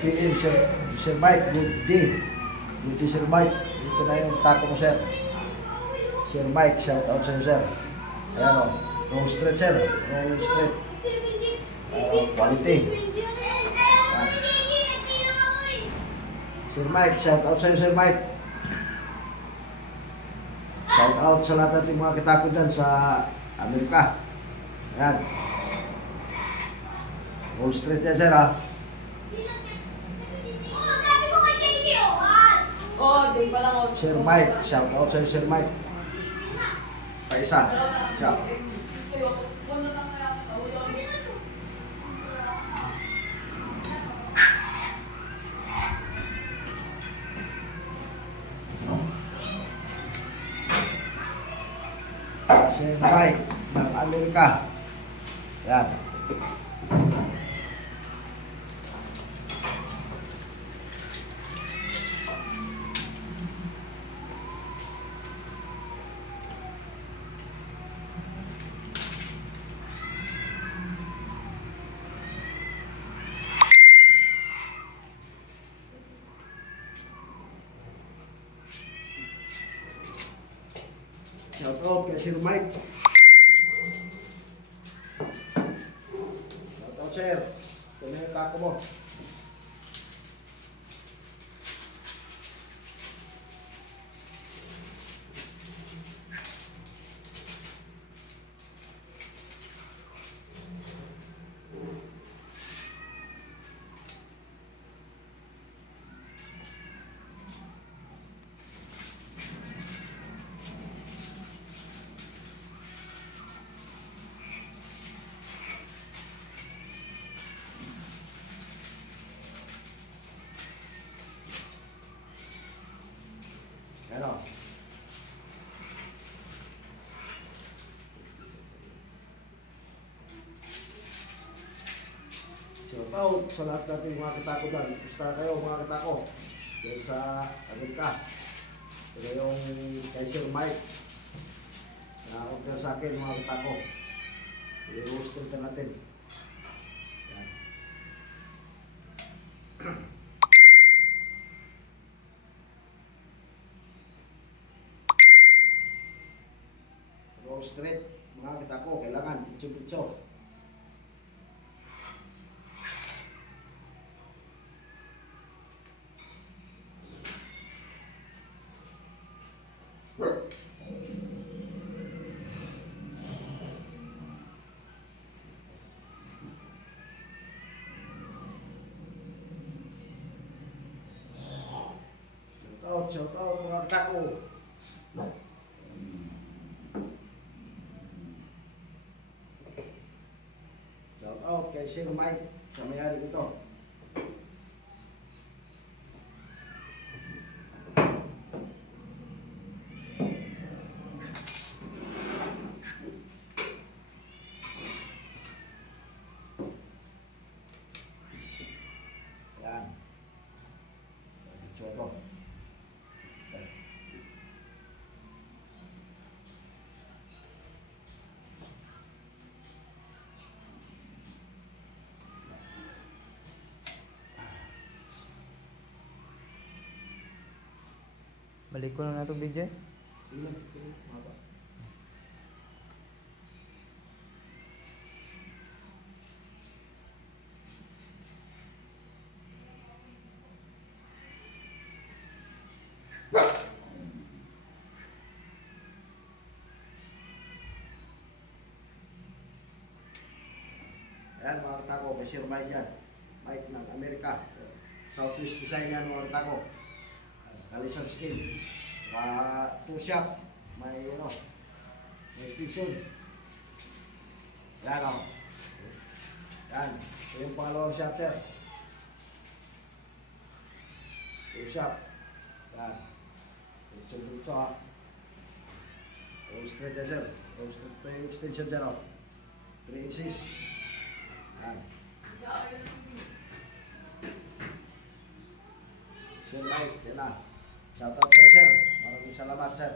PM, Sir Mike. Good day. Good day, Sir Mike. Dito na yung taco ko, sir. Sir Mike, shout out sa iyo, sir. Ayan o. Wrong street, sir. Wrong street. Quality. Ayan. Sir Mike, shout out sa iyo, Sir Mike. Shout out sa lahat natin mga kitako dyan sa Amerika. Ayan. Wall Street yan, sir, ha? Sir Mike, shout out sa iyo, Sir Mike. Paisa. Siya. Sir Mike ng Amerika. Yan. Shout out kay Sir Mike. Shout out, sir. Ito na yung taco mo. Ano? Shout out sa lahat natin mga kitako dyan. Pusta kayo mga kitako dyan sa Amerika. Ito yung kay Sir Mike na-order sa akin mga kitako. I-roasted na natin. Yan. Wall Street, mga kitako, kailangan pitso-pitso. Shout out mga kitako. Shout out kay Sir Mike sa may-ari nito. Yan. Ito. Balik ko lang na ito, BJ. Ayan mga kitako, kay Sir Mike yan. Mike ng Amerika. Southwest design yan mga kitako. Kalisan skin. Saka 2 shop. May station. Yan o. Yan. Ito yung pangalawang shop, sir. 2 shop. Yan. Dito ha. Roll straight yan, sir. Roll straight. Ito yung extension dyan o. 3 inches. Yan. Sir Mike, yan na. Shout out kayo, sir. Maraming salamat, sir.